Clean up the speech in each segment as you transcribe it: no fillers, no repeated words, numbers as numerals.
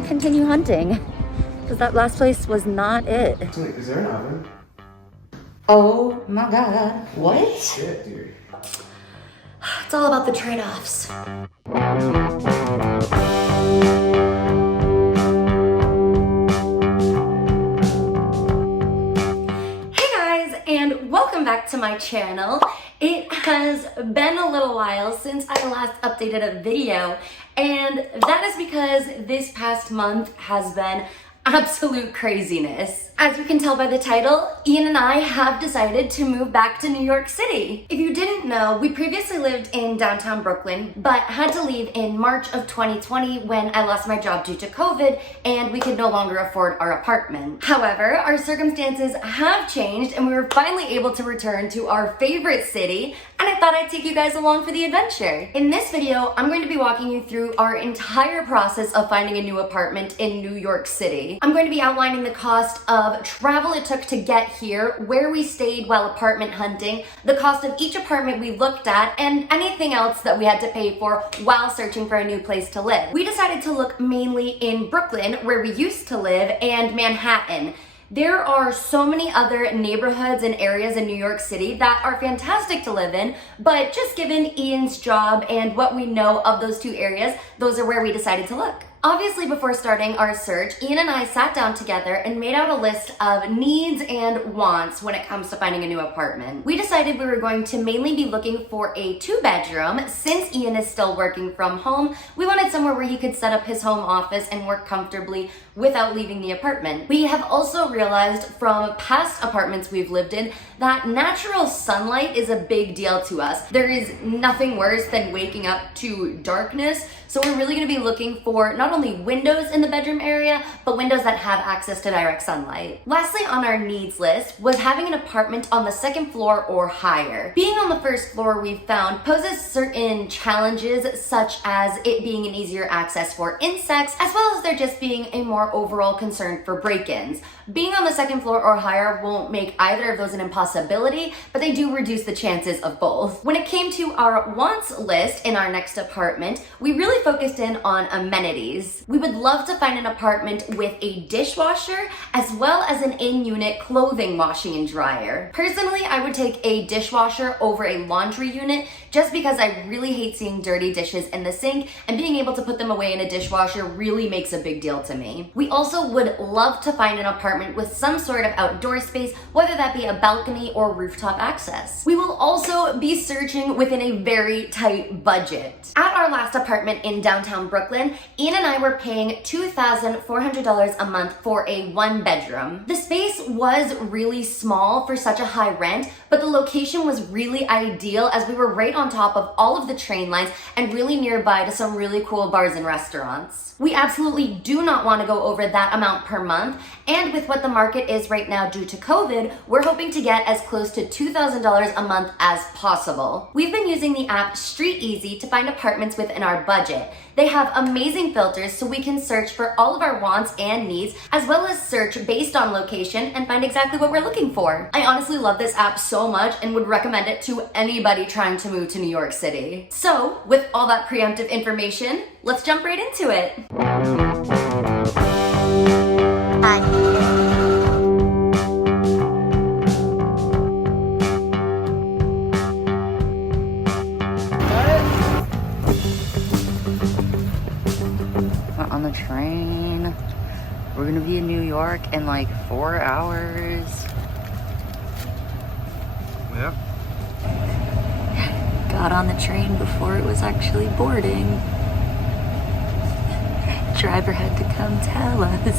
gonna continue hunting because that last place was not it. Wait, is there an oven? Oh my God, what? Shit, dude. It's all about the trade-offs. Hey guys, and welcome back to my channel. It has been a little while since I last updated a video, and that is because this past month has been absolute craziness. As you can tell by the title, Ian and I have decided to move back to New York City. If you didn't know, we previously lived in downtown Brooklyn, but had to leave in March of 2020 when I lost my job due to COVID and we could no longer afford our apartment. However, our circumstances have changed and we were finally able to return to our favorite city, and I thought I'd take you guys along for the adventure. In this video, I'm going to be walking you through our entire process of finding a new apartment in New York City. I'm going to be outlining the cost of travel it took to get here, where we stayed while apartment hunting, the cost of each apartment we looked at, and anything else that we had to pay for while searching for a new place to live. We decided to look mainly in Brooklyn, where we used to live, and Manhattan. There are so many other neighborhoods and areas in New York City that are fantastic to live in, but just given Ian's job and what we know of those two areas, those are where we decided to look. Obviously, before starting our search, Ian and I sat down together and made out a list of needs and wants when it comes to finding a new apartment. We decided we were going to mainly be looking for a 2-bedroom. Since Ian is still working from home, we wanted somewhere where he could set up his home office and work comfortably without leaving the apartment. We have also realized from past apartments we've lived in that natural sunlight is a big deal to us. There is nothing worse than waking up to darkness, so we're really gonna be looking for not only windows in the bedroom area, but windows that have access to direct sunlight. Lastly on our needs list was having an apartment on the 2nd floor or higher. Being on the 1st floor, we've found poses certain challenges, such as it being an easier access for insects, as well as there just being a more overall concern for break-ins. Being on the 2nd floor or higher won't make either of those an impossibility, but they do reduce the chances of both. When it came to our wants list in our next apartment, we really focused in on amenities. We would love to find an apartment with a dishwasher as well as an in-unit clothing washing and dryer. Personally, I would take a dishwasher over a laundry unit just because I really hate seeing dirty dishes in the sink, and being able to put them away in a dishwasher really makes a big deal to me. We also would love to find an apartment with some sort of outdoor space, whether that be a balcony or rooftop access. We will also be searching within a very tight budget. At our last apartment in downtown Brooklyn, Ian and I were paying $2,400 a month for a 1-bedroom. The space was really small for such a high rent, but the location was really ideal as we were right on top of all of the train lines and really nearby to some really cool bars and restaurants. We absolutely do not want to go over that amount per month, and with what the market is right now due to COVID, we're hoping to get as close to $2,000 a month as possible. We've been using the app Street Easy to find apartments within our budget. They have amazing filters so we can search for all of our wants and needs, as well as search based on location and find exactly what we're looking for. I honestly love this app so much and would recommend it to anybody trying to move to New York City. So, with all that preemptive information, let's jump right into it. On the train. We're gonna be in New York in like 4 hours. Yeah. Got on the train before it was actually boarding. Driver had to come tell us.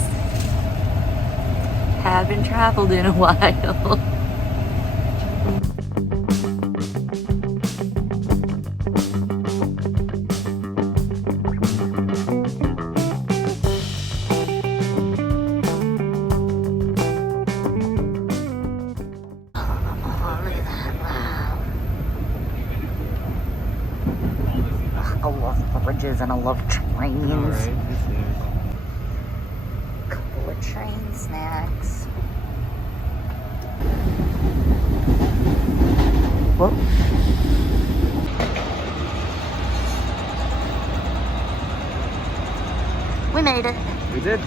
Haven't traveled in a while. I love bridges and I love trains. All right, Couple of train snacks. Whoa. We made it. We did.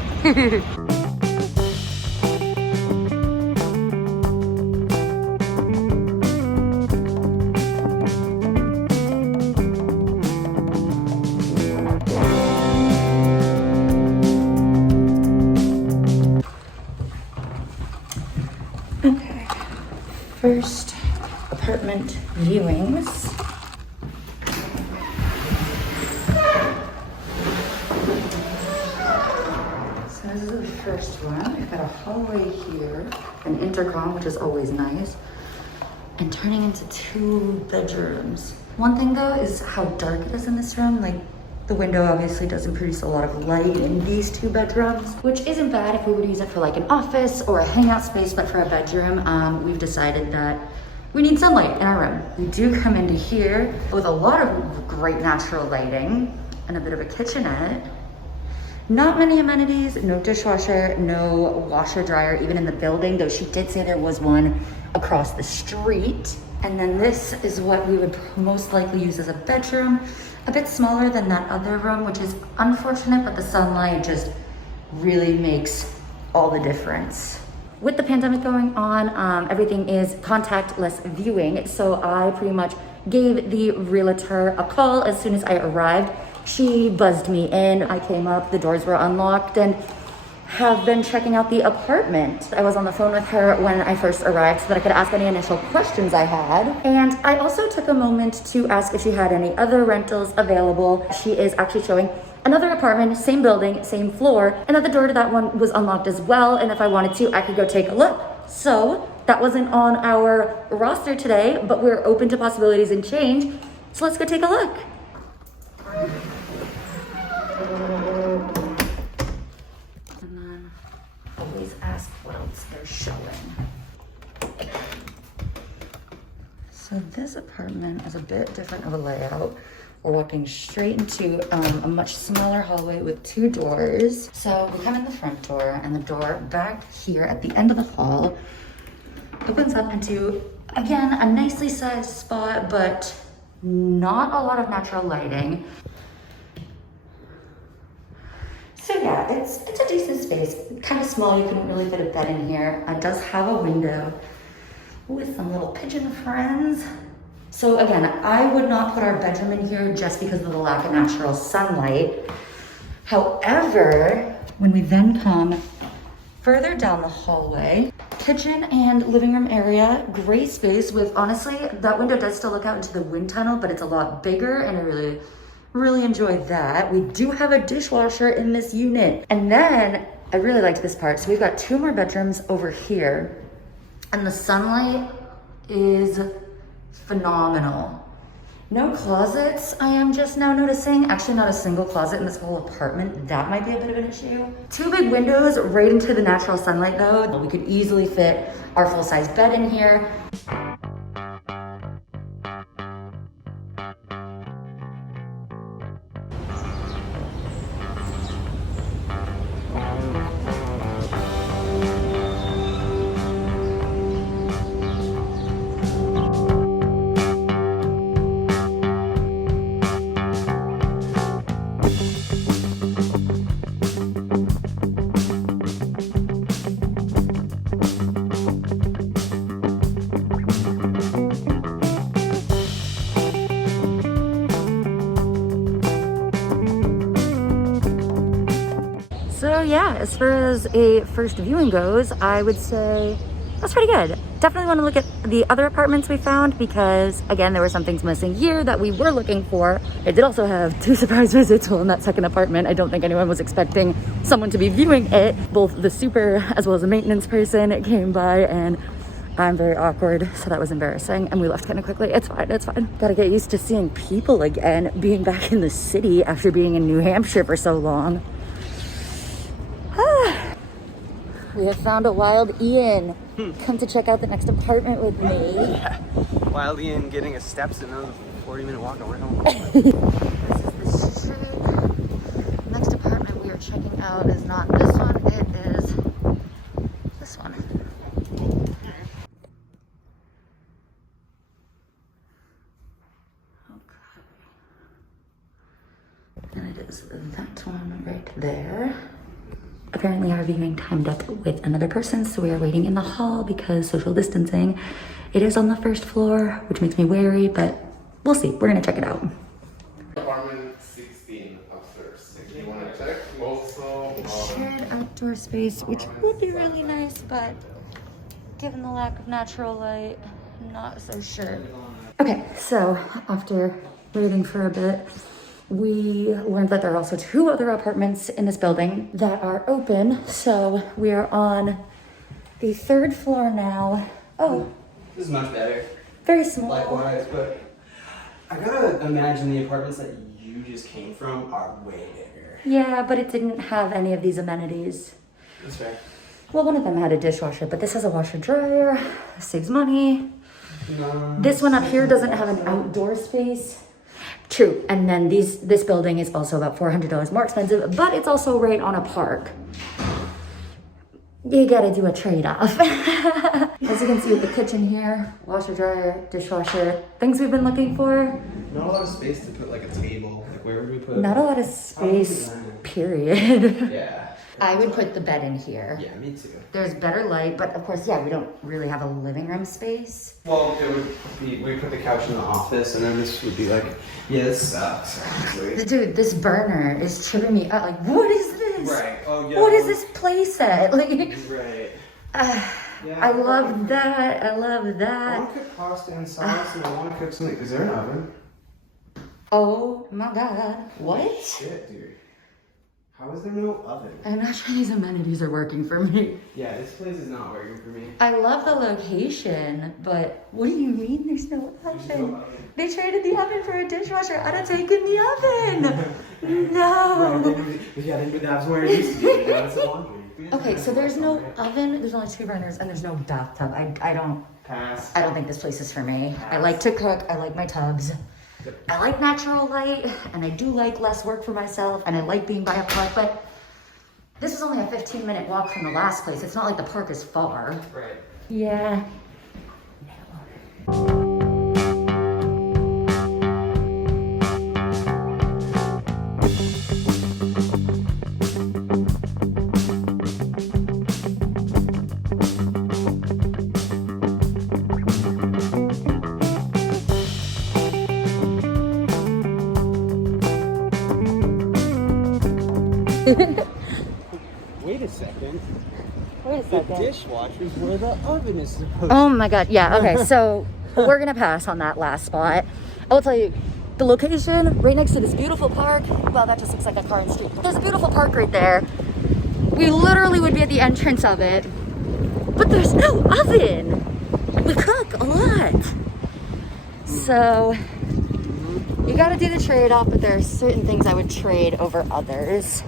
Okay, first apartment viewings. So this is the first one. We've got a hallway here, an intercom, which is always nice, and turning into 2 bedrooms. One thing though is how dark it is in this room. Like, the window obviously doesn't produce a lot of light in these 2 bedrooms, which isn't bad if we would use it for like an office or a hangout space, but for a bedroom, we've decided that we need sunlight in our room. We do come into here with a lot of great natural lighting and a bit of a kitchenette. Not many amenities, no dishwasher, no washer dryer, even in the building, though she did say there was one across the street. And then this is what we would most likely use as a bedroom. A bit smaller than that other room, which is unfortunate, but the sunlight just really makes all the difference. With the pandemic going on, everything is contactless viewing. So I pretty much gave the realtor a call as soon as I arrived. She buzzed me in. I came up, the doors were unlocked, and have been checking out the apartment. I was on the phone with her when I first arrived so that I could ask any initial questions I had. And I also took a moment to ask if she had any other rentals available. She is actually showing another apartment, same building, same floor, and that the door to that one was unlocked as well. And if I wanted to, I could go take a look. So that wasn't on our roster today, but we're open to possibilities and change. So let's go take a look. Always ask what else they're showing. So this apartment is a bit different of a layout. We're walking straight into a much smaller hallway with 2 doors. So we come in the front door, and the door back here at the end of the hall opens up into, again, a nicely sized spot, but not a lot of natural lighting. So yeah, it's a decent space. Kind of small, you couldn't really fit a bed in here. It does have a window with some little pigeon friends. So again, I would not put our bedroom in here just because of the lack of natural sunlight. However, when we then come further down the hallway, kitchen and living room area, great space with, honestly, that window does still look out into the wind tunnel, but it's a lot bigger, and I really enjoyed that. We do have a dishwasher in this unit. And then I really liked this part. So we've got 2 more bedrooms over here, and the sunlight is phenomenal. No closets, I am just now noticing. Actually, not a single closet in this whole apartment. That might be a bit of an issue. 2 big windows right into the natural sunlight though. We could easily fit our full-size bed in here. So yeah, as far as a first viewing goes, I would say that's pretty good. Definitely want to look at the other apartments we found because, again, there were some things missing here that we were looking for. It did also have 2 surprise visits in that second apartment. I don't think anyone was expecting someone to be viewing it. Both the super as well as a maintenance person came by, and I'm very awkward, so that was embarrassing, and we left kind of quickly. It's fine, it's fine. Gotta get used to seeing people again, being back in the city after being in New Hampshire for so long. We have found a wild Ian. Come to check out the next apartment with me. Yeah. Wild Ian getting his steps in a 40-minute walk around. This is the street. Next apartment we are checking out is not this one, it is this one. Okay. And it is that one right there. apparently our viewing timed up with another person, so we are waiting in the hall because social distancing. It is on the first floor, which makes me wary, but we'll see. We're gonna check it out. Apartment 16 upstairs. If you want to check, also Shared outdoor space, which would be really nice, but given the lack of natural light, not so sure. Okay, so after waiting for a bit, we learned that there are also 2 other apartments in this building that are open. So we are on the 3rd floor now. Oh, This is much better. very small. Likewise, but I gotta imagine the apartments that you just came from are way bigger. Yeah, but it didn't have any of these amenities. That's fair. Well, one of them had a dishwasher, but this has a washer dryer, saves money. No. This one up here doesn't have an outdoor space. True, and then this building is also about $400 more expensive, but it's also right on a park. You gotta do a trade-off. As you can see with the kitchen here, washer, dryer, dishwasher, things we've been looking for. Not a lot of space to put like a table. Like where would we put? Not a lot of space, period. Yeah. I would put the bed in here. Yeah, me too. There's better light, but of course, yeah, we don't really have a living room space. Well, it would be, we put the couch in the office, and then this would be like, yeah, this sucks. Actually. Dude, this burner is tripping me out. Like, what is this? Right. Oh yeah. What is this place at? Like, Right. Yeah, I love that. I love I that. want to cook pasta and sauce, and I want to cook something. Is there an oven? Oh my God. What? Shit, dude. How is there no oven? I'm not sure these amenities are working for me. Yeah, this place is not working for me. I love the location, but what do you mean there's no oven? They traded the oven for a dishwasher. I'd have taken the oven. No. Yeah, that's where it used to be. Now it's a laundry. Okay, so there's no oven, there's only 2 burners, and there's no bathtub. I don't think this place is for me. I like to cook, I like my tubs. I like natural light, and I do like less work for myself, and I like being by a park, but this is only a 15-minute walk from the last place. It's not like the park is far. Right. Yeah. Wait a second. Wait a The second. dishwasher's where the oven is supposed Oh my God, yeah, okay, so we're gonna pass on that last spot. I will tell you, the location right next to this beautiful park, well, that just looks like a car in the street. There's a beautiful park right there. We literally would be at the entrance of it, but there's no oven. We cook a lot. So, you gotta do the trade-off, but there are certain things I would trade over others.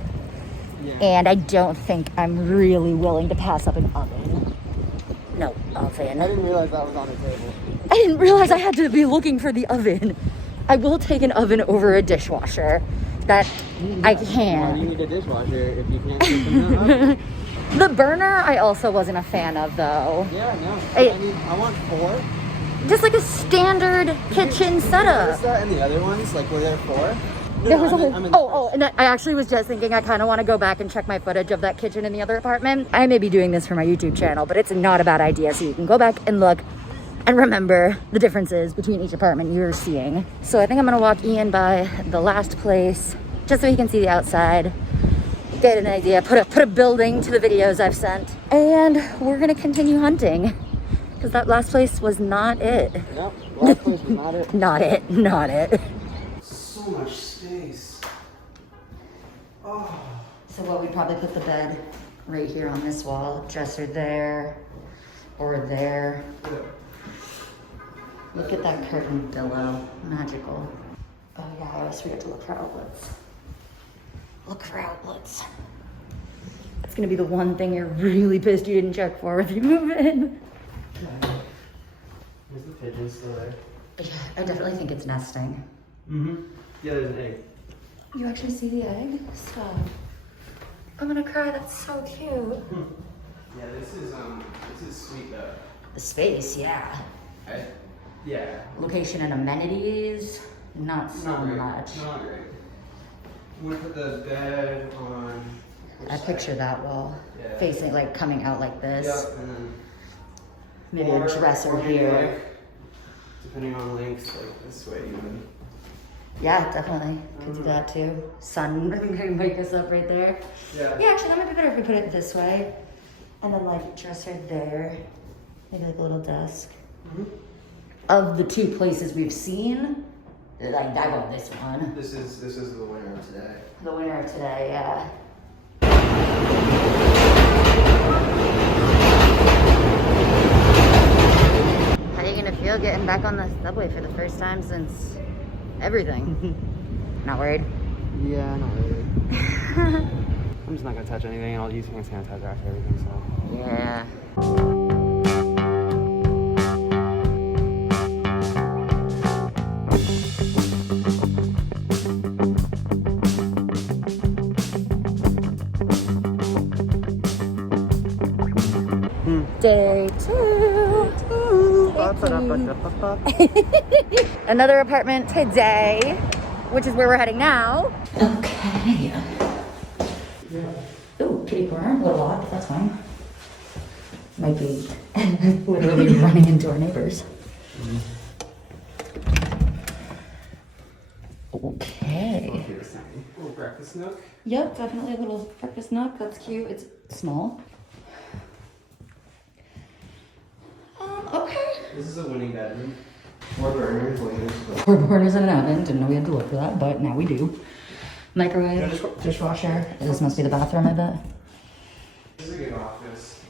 Yeah. And I don't think I'm really willing to pass up an oven. No oven. I didn't realize that was on the table. I didn't realize I had to be looking for the oven. I will take an oven over a dishwasher. That I Why do can. you need a dishwasher if you can't cook in the oven? The burner I also wasn't a fan of though. Yeah, no. Hey. I mean, I want 4. Just like a standard kitchen setup. Notice that in the other ones, like were there 4? There was and I actually was just thinking I kind of want to go back and check my footage of that kitchen in the other apartment. I may be doing this for my YouTube channel, but it's not a bad idea. So you can go back and look and remember the differences between each apartment you're seeing. So I think I'm gonna walk Ian by the last place just so he can see the outside, get an idea, put a building to the videos I've sent, and we're gonna continue hunting because that last place was not it. Nope, last place was not it. Not it. So much space. Oh. So what, we'd probably put the bed right here on this wall, dresser there, or there. Look at that curtain billow, magical. Oh yeah, I always forget to look for outlets. Look for outlets. That's gonna be the one thing you're really pissed you didn't check for if you move in. Is the pigeon still there? Yeah, I definitely think it's nesting. Mm-hmm. Yeah, there's an egg. You actually see the egg? Stop. I'm gonna cry, that's so cute. Yeah, this is sweet though. The space, yeah. Yeah. Location and amenities, not so much. Not great. We put the bed on I picture that wall Yeah. facing, like coming out like this. Yep, and then Maybe or- a dresser or maybe, here. like, depending on length, like this way even. Yeah, definitely. Could do that too. Sun can wake us up right there. Yeah. Yeah, actually, that might be better if we put it this way. And then like dresser there. Maybe like a little desk. Mm-hmm. Of the two places we've seen, like I want this one. This is the winner of today. The winner of today, yeah. How are you gonna feel getting back on the subway for the first time since everything? Not worried? Yeah, not really. I'm just not gonna touch anything. I'll use hand sanitizer after everything. So. Yeah. Day two. Another apartment today, which is where we're heading now. Okay. Ooh, kitty corner, a little odd, but that's fine. Might be literally running into our neighbors. Okay. Little breakfast nook. Yep, definitely a little breakfast nook. That's cute. It's small. Okay. This is a winning bedroom. 4 burners, laters. 4 burners and an oven. Didn't know we had to look for that, but now we do. Microwave, dishwasher. This must be the bathroom, I bet. This is a good office.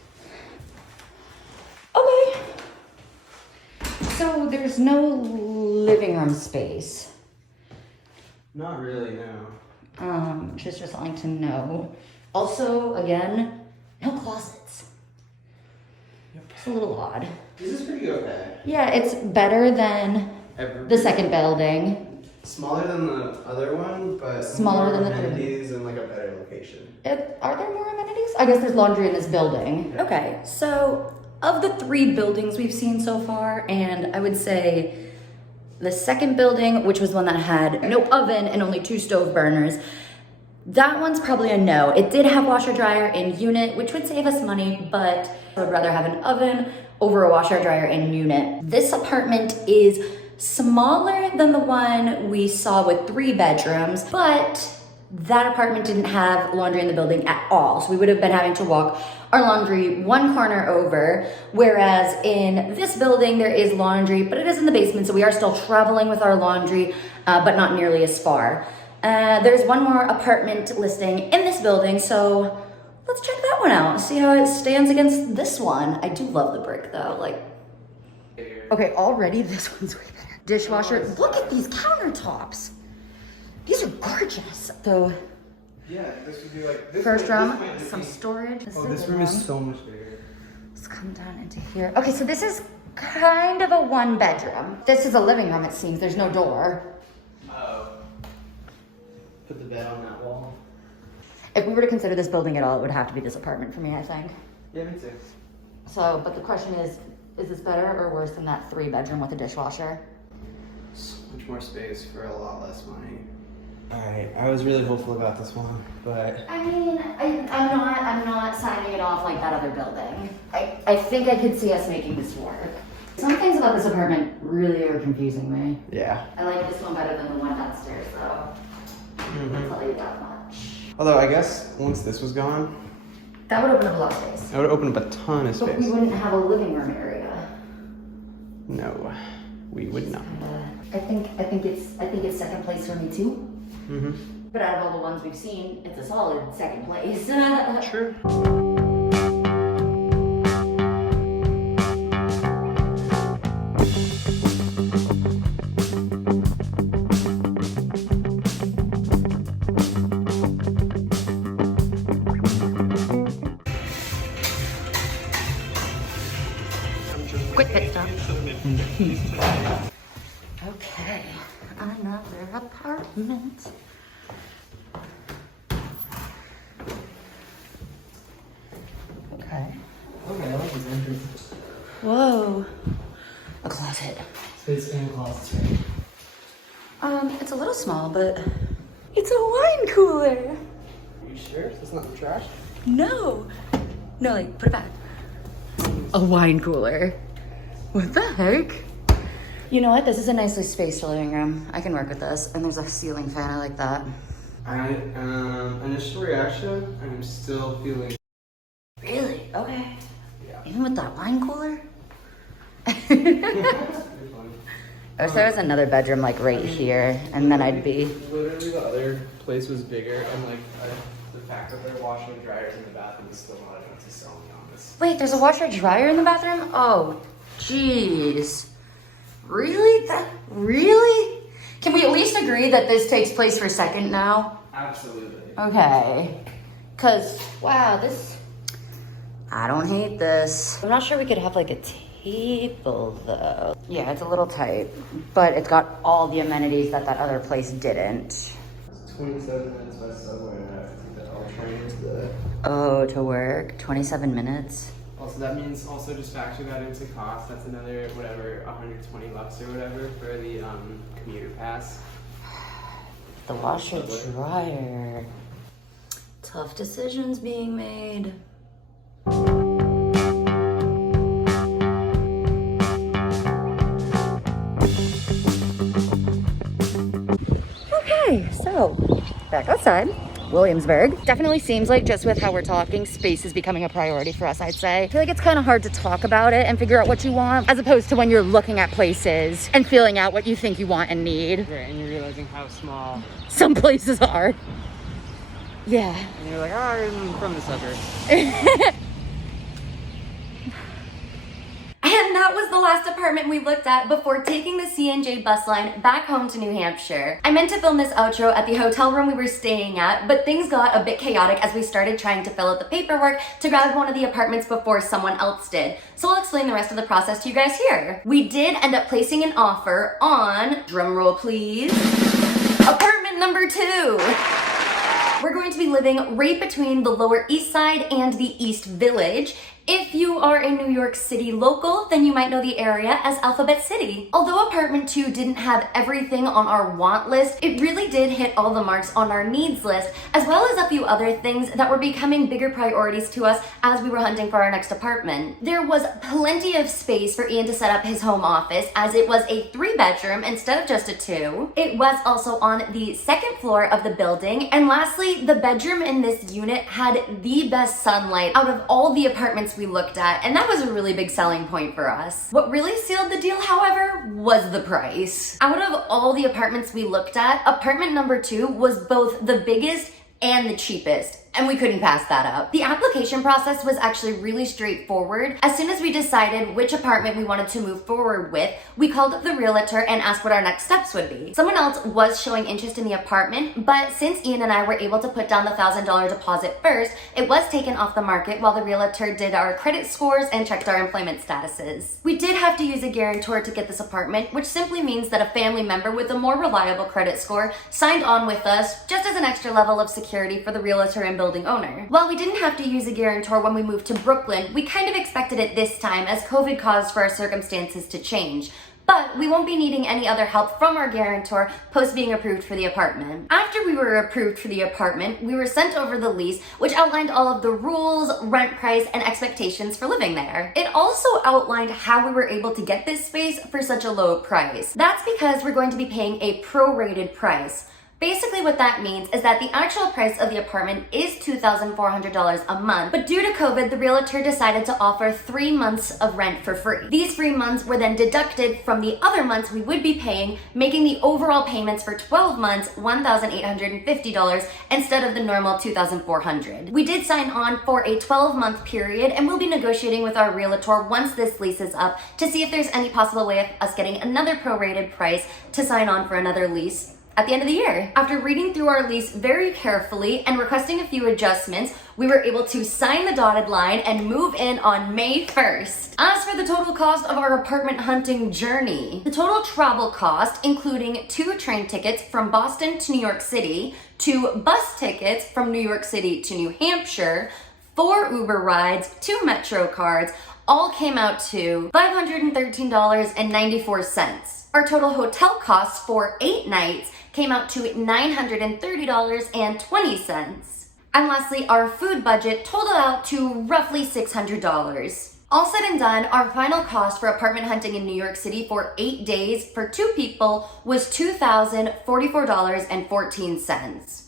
Okay. So there's no living room space. Not really, no. Which is just something to know. Also, again, no closets. Yep. It's a little odd. This is pretty okay. Yeah, it's better than the second building. Smaller than the other one, but Smaller more than the third. amenities and like a better location. Are there more amenities? I guess there's laundry in this building. Yeah. Okay, so of the 3 buildings we've seen so far, and I would say the second building, which was one that had no oven and only 2 stove burners, that one's probably a no. It did have washer dryer in unit, which would save us money, but I would rather have an oven over a washer dryer in unit. This apartment is smaller than the one we saw with 3 bedrooms, but that apartment didn't have laundry in the building at all. So we would have been having to walk our laundry 1 corner over, whereas in this building there is laundry, but it is in the basement, so we are still traveling with our laundry, but not nearly as far. There's 1 more apartment listing in this building, so let's check that one out, see how it stands against this one. I do love the brick though, like. Okay, already this one's way better. Dishwasher, look at these countertops. These are gorgeous. So, Yeah, this would be like this first one- room, this might some be- storage. Oh, this room is so much bigger. Let's come down into here. Okay, so this is kind of a 1 bedroom. This is a living room, it seems. There's no door. Oh. Put the bed on that wall. If we were to consider this building at all, it would have to be this apartment for me, I think. Yeah, me too. So, but the question is this better or worse than that 3 bedroom with a dishwasher? So much more space for a lot less money. Alright, I was really hopeful about this one, but I mean, I'm not signing it off like that other building. I think I could see us making this work. Some things about this apartment really are confusing me. yeah. I like this one better than the one downstairs, though. I'll tell you that much. Although I guess once this was gone, That would open up a lot of space. it would open up a ton of But we space. wouldn't have a living room area. No, we would not. I think it's second place for me too. Mm-hmm. But out of all the ones we've seen, it's a solid second place. Sure. Quick pit stop. Okay, another apartment. Okay. Okay, I like this entrance. Whoa. A closet. Space and closet. It's a little small, but it's a wine cooler. Are you sure? It's not in the trash? No. No, like, put it back. A wine cooler. What the heck? You know what? This is a nicely spaced living room. I can work with this. And there's a ceiling fan. I like that. Initial reaction, I'm still feeling. Really? Okay. Yeah. Even with that wine cooler? I wish there was another bedroom like right here, and then I'd be. Literally, the other place was bigger, and like the fact that there are washer and dryers in the bathroom is still not enough to sell me on this. Wait, there's a washer dryer in the bathroom? Oh, jeez. Really? Really? Can we at least agree that this takes place for second now? Absolutely. Okay. Cause wow, I don't hate this. I'm not sure we could have like a table though. Yeah, it's a little tight, but it's got all the amenities that other place didn't. It's 27 minutes by subway, and I have to take that L train into the. Oh, to work, 27 minutes. Also, that means also just factor that into cost. That's another whatever, 120 bucks or whatever for the commuter pass. The washer dryer. Tough decisions being made. Okay, so back outside. Williamsburg. Definitely seems like, just with how we're talking, space is becoming a priority for us, I'd say. I feel like it's kind of hard to talk about it and figure out what you want, as opposed to when you're looking at places and feeling out what you think you want and need. Right, and you're realizing how small Some places are. Yeah. and you're like, oh, I'm from the suburbs. And that was the last apartment we looked at before taking the CNJ bus line back home to New Hampshire. I meant to film this outro at the hotel room we were staying at, but things got a bit chaotic as we started trying to fill out the paperwork to grab one of the apartments before someone else did. So I'll explain the rest of the process to you guys here. We did end up placing an offer on, drumroll please, apartment number 2. We're going to be living right between the Lower East Side and the East Village. If you are a New York City local, then you might know the area as Alphabet City. Although apartment 2 didn't have everything on our want list, it really did hit all the marks on our needs list, as well as a few other things that were becoming bigger priorities to us as we were hunting for our next apartment. There was plenty of space for Ian to set up his home office, as it was a 3-bedroom instead of just a 2. It was also on the 2nd floor of the building, and lastly, the bedroom in this unit had the best sunlight out of all the apartments we looked at, and that was a really big selling point for us. What really sealed the deal, however, was the price. Out of all the apartments we looked at, apartment number 2 was both the biggest and the cheapest, and we couldn't pass that up. The application process was actually really straightforward. As soon as we decided which apartment we wanted to move forward with, we called up the realtor and asked what our next steps would be. Someone else was showing interest in the apartment, but since Ian and I were able to put down the $1,000 deposit first, it was taken off the market while the realtor did our credit scores and checked our employment statuses. We did have to use a guarantor to get this apartment, which simply means that a family member with a more reliable credit score signed on with us just as an extra level of security for the realtor and building owner. While we didn't have to use a guarantor when we moved to Brooklyn, we kind of expected it this time as COVID caused for our circumstances to change. But we won't be needing any other help from our guarantor post being approved for the apartment. After we were approved for the apartment, we were sent over the lease, which outlined all of the rules, rent price, and expectations for living there. It also outlined how we were able to get this space for such a low price. That's because we're going to be paying a prorated price. Basically what that means is that the actual price of the apartment is $2,400 a month, but due to COVID, the realtor decided to offer 3 months of rent for free. These 3 months were then deducted from the other months we would be paying, making the overall payments for 12 months $1,850 instead of the normal $2,400. We did sign on for a 12-month period, and we'll be negotiating with our realtor once this lease is up to see if there's any possible way of us getting another prorated price to sign on for another lease at the end of the year. After reading through our lease very carefully and requesting a few adjustments, we were able to sign the dotted line and move in on May 1st. As for the total cost of our apartment hunting journey, the total travel cost, including 2 train tickets from Boston to New York City, 2 bus tickets from New York City to New Hampshire, 4 Uber rides, 2 Metro cards, all came out to $513.94. Our total hotel costs for 8 nights came out to $930.20. And lastly, our food budget totaled out to roughly $600. All said and done, our final cost for apartment hunting in New York City for 8 days for 2 people was $2,044.14.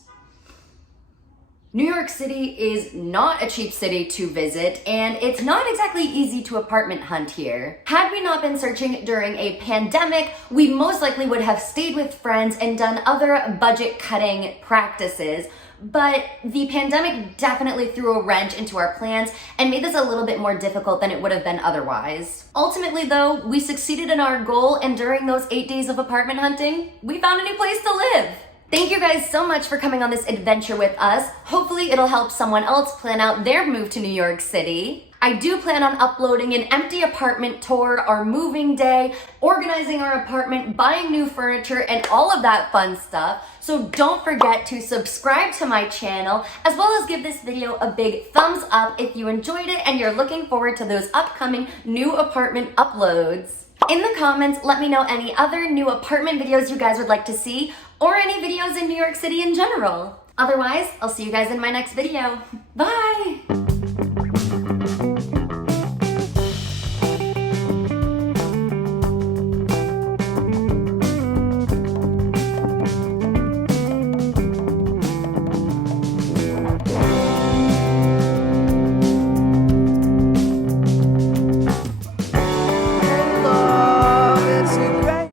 New York City is not a cheap city to visit, and it's not exactly easy to apartment hunt here. Had we not been searching during a pandemic, we most likely would have stayed with friends and done other budget-cutting practices. But the pandemic definitely threw a wrench into our plans and made this a little bit more difficult than it would have been otherwise. Ultimately though, we succeeded in our goal, and during those 8 days of apartment hunting, we found a new place to live. Thank you guys so much for coming on this adventure with us. Hopefully it'll help someone else plan out their move to New York City. I do plan on uploading an empty apartment tour, our moving day, organizing our apartment, buying new furniture, and all of that fun stuff. So don't forget to subscribe to my channel, as well as give this video a big thumbs up if you enjoyed it and you're looking forward to those upcoming new apartment uploads. In the comments, let me know any other new apartment videos you guys would like to see, or any videos in New York City in general. Otherwise, I'll see you guys in my next video. Bye!